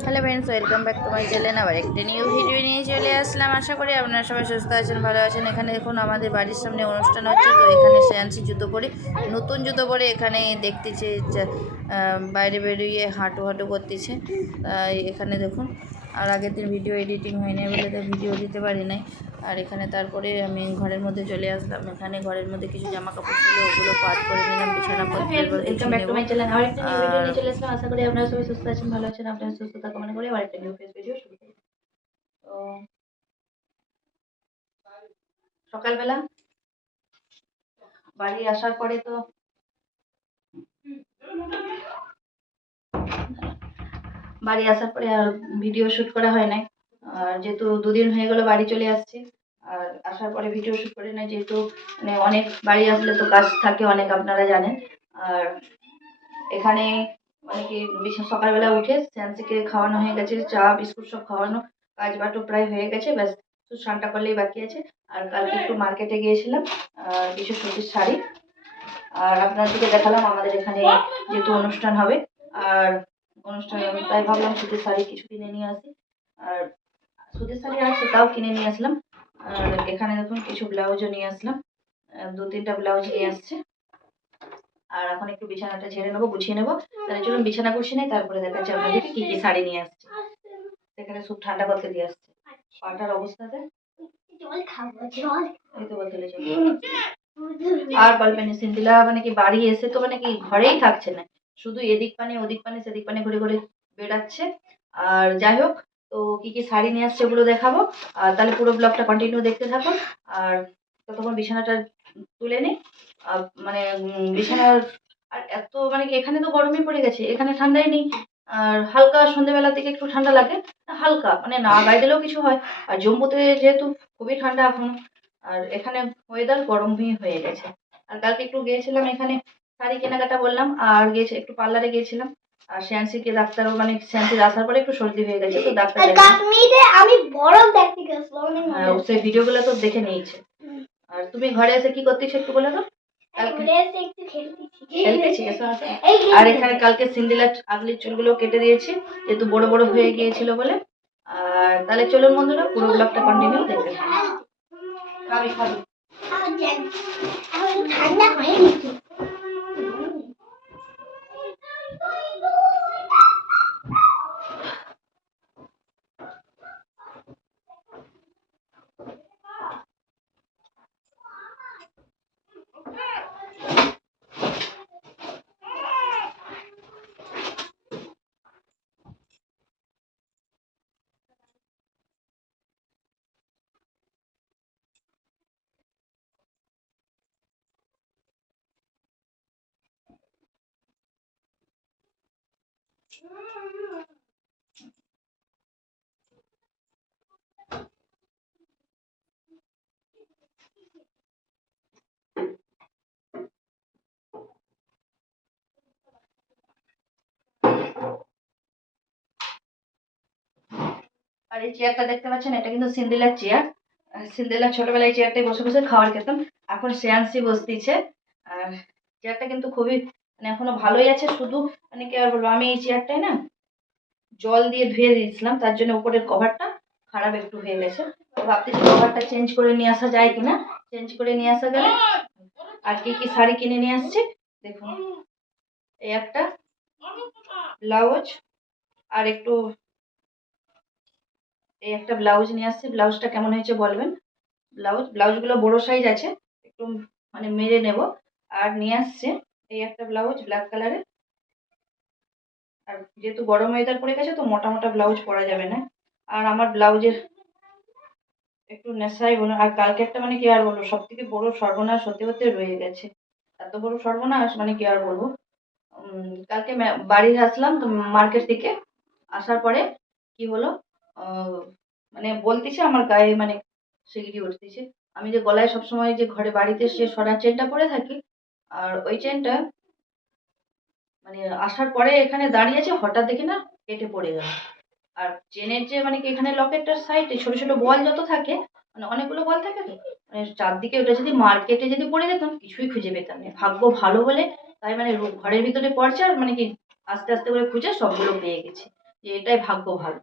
Hello friends, welcome back to my channel. আবার একটা new video নিয়ে চলে আসলাম। আশা করি আপনারা সবাই সুস্থ আছেন, ভালো আছেন। এখানে দেখুন আমাদের বাড়ির সামনে অনুষ্ঠান হচ্ছে, তো এখানে শ্রেয়াংশী জুতো পরে, নতুন জুতো পরে এখানে দেখতেছে বাইরে বেরিয়ে হাঁটু হাঁটু করতেছে। এখানে দেখুন, আর আগের দিন ভিডিও এডিটিং হয়নি বলে তো ভিডিও দিতে পারি নাই। আর এখানে তারপরে আমি ঘরের মধ্যে চলে আসলাম। এখানে ঘরের মধ্যে কিছু জামা কাপড় ছিল, ওগুলো পাট করে নিলাম, বিছানাপত্র এবার গুছিয়ে নেবো। আর আশা করি আপনারা সবাই সুস্থ আছেন, ভালো আছেন। আপনারা সুস্থতা কামনা করে আবার একটা নিউ ফেস ভিডিও শুরু করি। তো সকালবেলা বাড়ি আসার পরে তো আর ভিডিও শুট করা হয় নাই। আর যেহেতু দুদিন হয়ে গেল বাড়ি চলে আসছি, আর আসার পরে ভিডিও শুট করে নাই, যেহেতু মানে অনেক বাড়ি আসলে তো কাজ থাকে অনেক, আপনারা জানেন। আর এখানে মানে কি বিশেষ সকালবেলা উঠে স্যান্সিকে খাওয়ানো হয়ে গেছে, চা বিস্কুট সব খাওয়ানো, কাজ বাটো প্রায় হয়ে গেছে, ব্যাস শুধু স্নানটা করলেই বাকি আছে। আর কালকে একটু মার্কেটে গিয়েছিলাম, কিছু সুতির শাড়ি, আর আপনাদেরকে দেখালাম আমাদের এখানে যেহেতু অনুষ্ঠান হবে, আর অনুষ্ঠানে আমি তাই ভাবলাম সুতির শাড়ি কিছু কিনে নিয়ে আসি। আর সুতির শাড়ি আছে তাও কিনে নিয়ে আসলাম। আর এখানে দেখুন কিছু ব্লাউজও নিয়ে আসলাম, 2-3টা ব্লাউজ নিয়ে আসছে। আর এখন একটু বিছানাটা ঝেড়ে নেবো, গুছিয়ে নেবো। তাহলে চলুন বিছানা গুছিয়ে নেই, তারপরে দেখাচ্ছি আপনাদেরকে কি কি শাড়ি নিয়ে আসছে। এখানে খুব ঠান্ডা করতে দিয়ে আসছে পাটার অবস্থাতে। এই তো বোতলে জল। আর বলবেন সিন্দিলা মানে কি বাড়ি এসে তো মানে কি ঘরেই থাকছে না, শুধু এদিক পানে ওদিক পানে সেদিক পানে ঘুরে ঘুরে বেড়াচ্ছে। আর যাই হোক, তো কি কি শাড়ি নিয়ে আসছে ওগুলো দেখাবো। আর তাহলে পুরো ব্লগটা কন্টিনিউ দেখতে থাকুন। আর ততক্ষণ বিছানাটা তুলে নিই। মানে বিছানার আর এত মানে কি এখানে তো গরমই পড়ে গেছে, এখানে ঠান্ডাই নেই। আর হালকা সন্ধ্যেবেলার দিকে একটু ঠান্ডা লাগে, হালকা মানে না গায়ে দিলেও কিছু হয়। আর জম্মুতে যেহেতু খুবই ঠান্ডা এখন, আর এখানে ওয়েদার গরমই হয়ে গেছে। আর কালকে একটু গিয়েছিলাম এখানে শাড়ি কেনাকাটা বললাম, আর গিয়েছে একটু পার্লারে গিয়েছিলাম। আর শ্যান্সিকে ডাক্তার মানে শ্যান্সির আসার পরে একটু সর্দি হয়ে গেছে, তো ডাক্তার আমি বরফ দেখতে গেছিলাম। হ্যাঁ, সেই ভিডিওগুলো তো দেখে নিয়েছে। আর তুমি ঘরে এসে কি করতেছো একটু বলে দাও। খেলতেছি। আর এখানে কালকে সিন্দিলা আগলির চুলগুলো কেটে দিয়েছি, যেহেতু বড় বড় হয়ে গিয়েছিল বলে। আর তাহলে চলুন বন্ধুরা, পুরো ব্লগটা কন্টিনিউ দেখতে থাকুন। খাবি খাবি ঠান্ডা হয়নি। আর এই চেয়ারটা দেখতে পাচ্ছেন, এটা কিন্তু সিন্দিলার চেয়ার। সিন্দিলা ছোটবেলায় চেয়ারটায় বসে বসে খাবার খেতাম, এখন শ্রেয়াংশী বসতিছে। আর চেয়ারটা কিন্তু খুবই মানে এখনো ভালোই আছে, শুধু মানে কি আর বলবো, আমি এই চেয়ারটায় না জল দিয়ে ধুয়ে দিয়েছিলাম, তার জন্য উপরের কভারটা খারাপ একটু হয়ে গেছে। তো ভাবতেছি কভারটা চেঞ্জ করে নিয়ে আসা যায় কিনা। চেঞ্জ করে নিয়ে আসা গেলে। আর কি কি শাড়ি কিনে নিয়ে আসছে দেখুন, এই একটা ব্লাউজ, আর একটু এই একটা ব্লাউজ নিয়ে আসছে। ব্লাউজটা কেমন হয়েছে বলবেন। ব্লাউজগুলো বড় সাইজ আছে, একটু মানে মেরে নেব। আর নিয়ে আসছে এই একটা ব্লাউজ ব্ল্যাক কালারের। আর যেহেতু গরম ওয়েদার পড়ে গেছে, তো মোটা মোটা ব্লাউজ পরা যাবে না। আর আমার ব্লাউজের একটু নেশাই বলুন। আর কালকে একটা মানে কি আর বলবো, সব থেকে বড় সর্বনাশ হতে হতে রয়ে গেছে। এত বড় সর্বনাশ মানে কি আর বলবো। কালকে বাড়ি আসলাম তো মার্কেট থেকে, আসার পরে কি হলো, মানে বলতেছে আমার গায়ে মানে সিগড়ি উঠতেছে। আমি যে গলায় সবসময় যে ঘরে বাড়িতে সে সরার চেনটা পরে থাকি, আর ওই চেনটা মানে আসার পরে এখানে দাঁড়িয়েছে, হঠাৎ দেখি না কেটে পড়ে গেল। আর চেনের যে মানে কি এখানে লকেটটার সাইডে ছোট ছোট বল যত থাকে, মানে অনেকগুলো বল থাকে তো, মানে চারদিকে ওটা যদি মার্কেটে যদি পড়ে যেতাম কিছুই খুঁজে পেতাম না। ভাগ্য ভালো বলে তাই মানে ঘরের ভিতরে পড়ছে, আর মানে কি আস্তে আস্তে করে খুঁজে সবগুলো পেয়ে গেছি। যে এটাই ভাগ্য ভালো।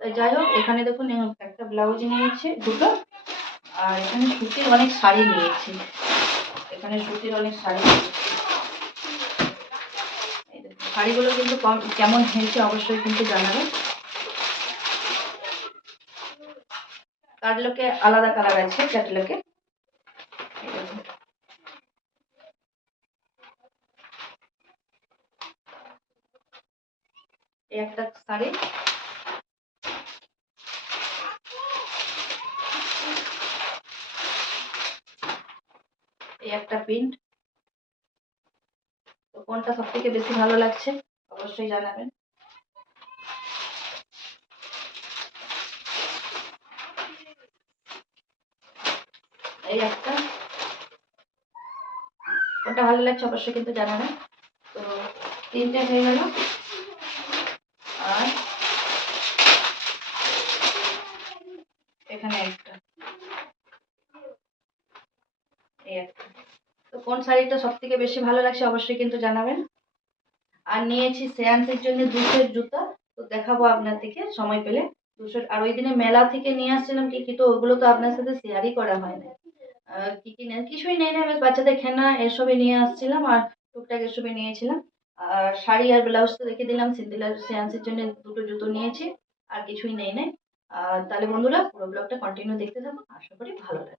তাই যাই হোক, এখানে দেখুন একটা ব্লাউজ নিয়েছে দুটো, আর এখানে সুতির অনেক শাড়ি নিয়েছি। এখানে সুতির অনেক শাড়ি নিয়েছি। এই দেখুন, শাড়িগুলো কিন্তু কেমন হয়েছে অবশ্যই কিন্তু জানাবেন। ক্যাটলগে আলাদা কালার আছে ক্যাটলগে। এই দেখুন, এই একটা শাড়ি, এই একটা প্রিন্ট। তো কোনটা সব থেকে বেশি ভালো লাগছে অবশ্যই জানাবেন। এই একটা, কোনটা ভালো লাগছে অবশ্যই কিন্তু জানাবেন। তো তিনটে হয়ে গেল। আর এখানে একটা, এই একটা। তো কোন শাড়িটা সব থেকে বেশি ভালো লাগছে অবশ্যই কিন্তু জানাবেন। আর নিয়েছি শ্রেয়াংসের জন্য 200 জুতা। তো দেখাবো আপনাদেরকে সময় পেলে 200। আর ওই দিনে মেলা থেকে নিয়ে আসছিলাম কি কি, তো ওগুলো তো আপনার সাথে শেয়ারই করা হয় না। কি কি নেই, কিছুই নেই না, বেশ বাচ্চাদের খেলনা এসবই নিয়ে আসছিলাম, আর টুকটাক এসবই নিয়েছিলাম। আর শাড়ি আর ব্লাউজ তো রেখে দিলাম, সিন্দিলার শ্রেয়াংসের জন্য দুটো জুতো নিয়েছি, আর কিছুই নেই নাই। তাহলে বন্ধুরা পুরো ব্লগটা কন্টিনিউ দেখতে থাকুন, আশা করি ভালো লাগে।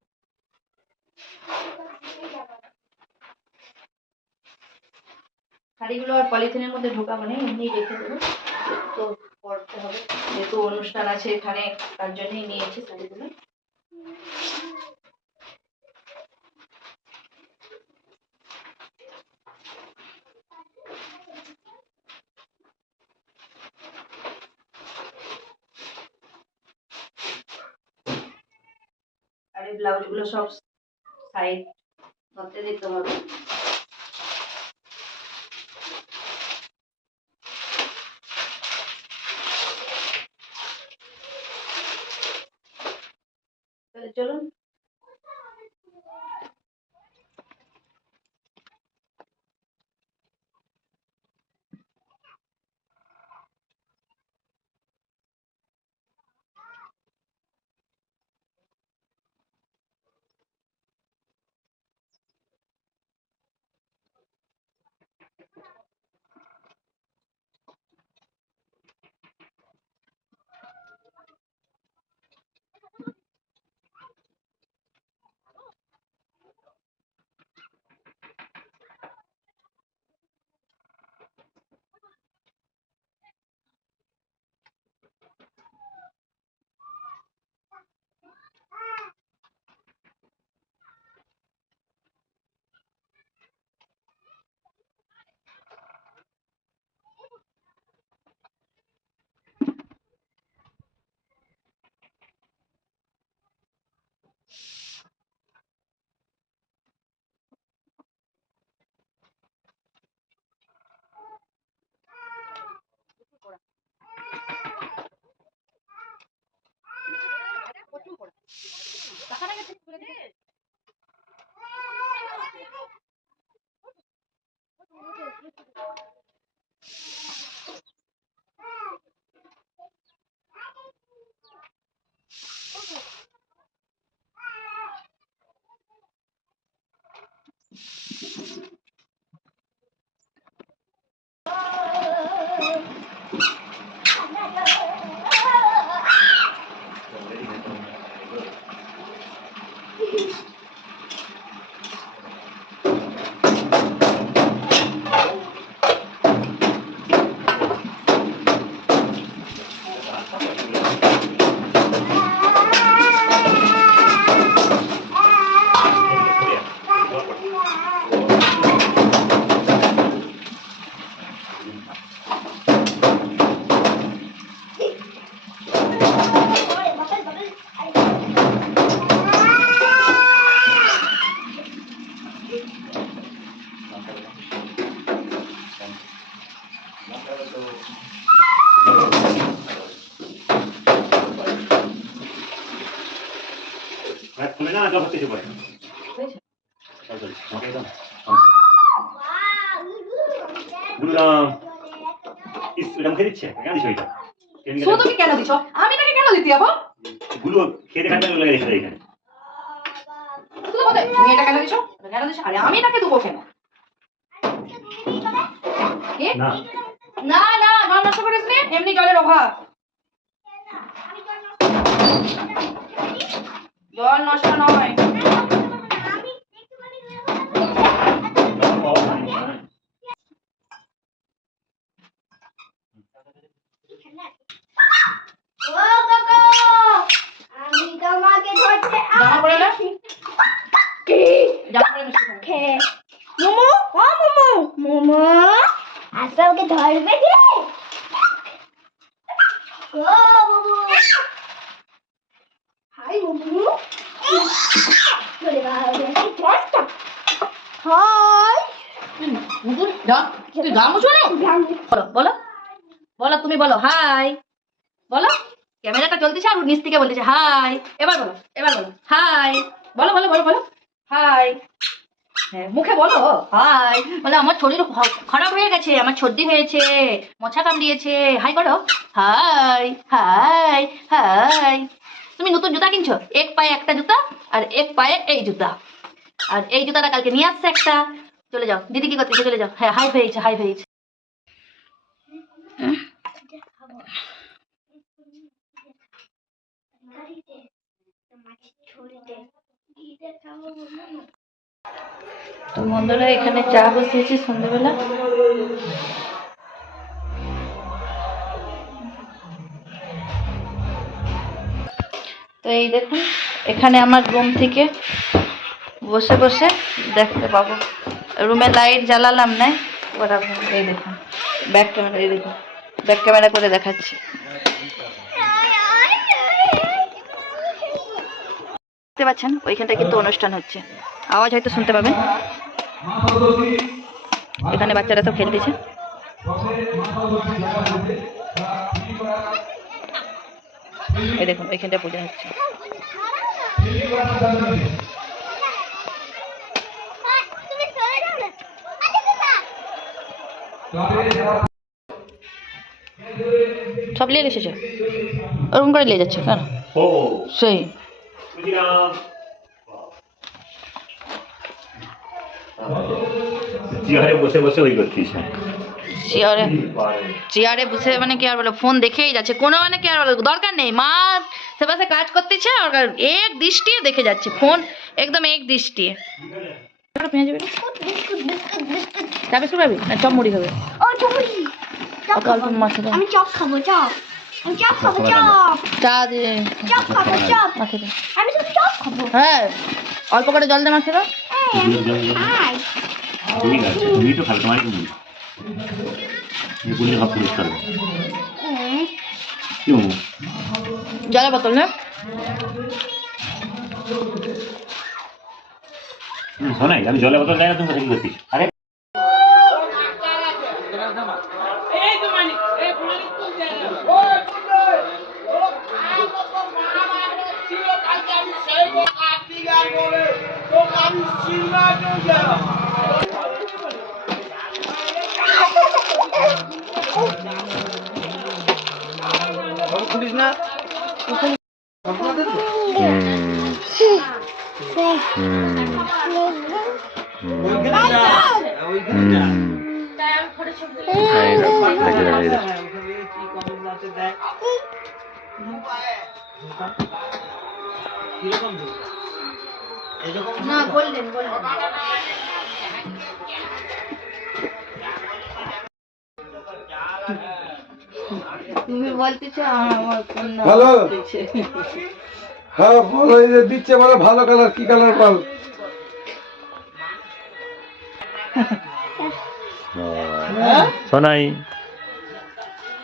শাড়িগুলো আর পলিথিনের মধ্যে ঢোকাবো না, এমনি রেখে দেবো। তো পরতে হবে, যেহেতু অনুষ্ঠান আছে এখানে, তার জন্যই নিয়েছি শাড়িগুলো। আর এই ব্লাউজগুলো সব সাইড ধরতে দিতে হবে। তাহলে চলুন। খুলে না জল হচ্ছে পরে গুরুরাম এটা মুখে দিচ্ছে কেন দিচ্ছে ওইটা শুধু কেন দিছো? আমি তাকে কেন দিতে যাবো? গুলো খেতে খাতে লেগে গেছে এখানে। শুধু বলে তুমি এটা কেন দিছো? কেন দিছো? আরে আমি তাকে দেবো কেন? কি? না না না জল নষ্ট করিস নি, এমনি জলের অভাব। জল নষ্ট নয়। ও কাকা, আমি তোমাকে ধরতে জামা পরে নে। কি? জামা পরে মিষ্টি খাবো। খে মোমো, ও মোমো, মোমো আজকে ওকে ধরবে কি? ও মোমো, হাই মোমো, চলে বাবা, হাই মুকুল, যা, তুই গা মুছো না? বলো বলো বলো, তুমি বলো হাই বলো। ক্যামেরাটা চলতেছে আর নিচ থেকে বলতেছে হাই। এবার বলো, এবার বলো হাই। বলো বলো বলো বলো হাই। হ্যাঁ মুখে বলো হাই। বলে আমার শরীর খারাপ হয়ে গেছে, আমার সর্দি হয়েছে, মশা কামড়িয়েছে। হাই করো হাই হাই হাই। তুমি নতুন জুতা কিনছো, এক পায়ে একটা জুতা আর এক পায়ে এই জুতা, আর এই জুতাটা কালকে নিয়ে আসছে একটা। চলে যাও, দিদি কি করতেছে, চলে যাও। হ্যাঁ হাই হয়েছে, হাই হয়েছে। তো বন্ধুরা এখানে চা বসিয়েছি সন্ধ্যেবেলা। তো এই দেখুন এখানে আমার রুম থেকে বসে বসে দেখতে পাবো। রুমে লাইট জ্বালালাম না, এবার আপনার এই দেখুন ব্যাক ক্যামেরা, এই দেখুন ব্যাক ক্যামেরা করে দেখাচ্ছি। দেখতে পাচ্ছেন ওইখানটা কিন্তু অনুষ্ঠান হচ্ছে, আওয়াজ হয়তো শুনতে পাবেন। এখানে বাচ্চারা সব খেলতেছে। এই দেখুন ওইখানটা পূজা হচ্ছে। সব নিয়ে এসেছো, ওরকম করে নিয়ে যাচ্ছে কেন? ও সেই বুঝলাম। চেয়ারে বসে বসে ওই করতিস। চেয়ারে চেয়ারে বসে মানে কি আর বলো, ফোন দেখেই যাচ্ছে কোনো, মানে কি আর বলো দরকার নেই। মা সে পাশে কাজ করতেছে আর এক দৃষ্টি দেখে যাচ্ছে ফোন, একদম এক দৃষ্টি। পেঁয়াজ বেটা চা বিস্কুট খাবি না চপ মুড়ি খাবে? ও চুরি, অল্প অল্প মাছে দাও। আমি চপ খাবো, চপ আমি চপ খাবো, চপ চা দিয়ে চপ খাবো, চপ মাখে দাও। আমি শুধু চপ খাবো। হ্যাঁ অল্প করে জল দিয়ে মাখে দাও। এই, আমি খাই। তুমি গাছ তুমি তো খাবে, তোমারই তুমি পুলিশ সব পুলিশ করবে। কি বলবো? জলের বোতল না শোনাই, আমি জলের বোতল যাই না, তুমি কোথায় কি করতিস? আরে না গোল্ডেন গোল্ডেন। তুমি বলতেছো আমার কন্যা হ্যালো দিচ্ছে। হ্যাঁ বলো, এই যে দিচ্ছে বলে ভালো কালার, কি কালার বল? শোনাই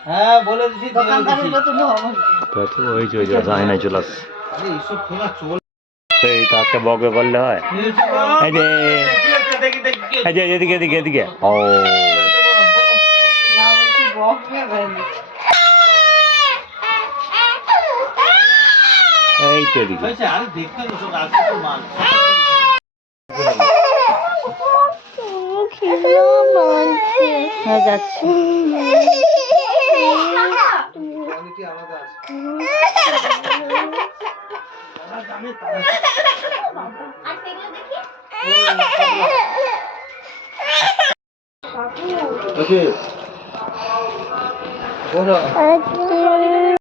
হ্যাঁ বলে দিছি, দোকানদারের তো তুমি হবে। তো ওই যে আয়নায় চলে আসছে। এইসব খোলা চল। সেই তো একটা বকে করলে হয়। এই যে দেখি দেখি কি এই যে এদিকে এদিকে এদিকে ও যা বলছি বকবে বলে। এই তো এদিকে হয়েছে। আরে দেখতে তো সব আসছে তো মাল। হ্যাঁ যাচ্ছি। কোয়ালিটি আলাদা আছে। আর সেগুলো দেখি ওকে বলো আচ্ছা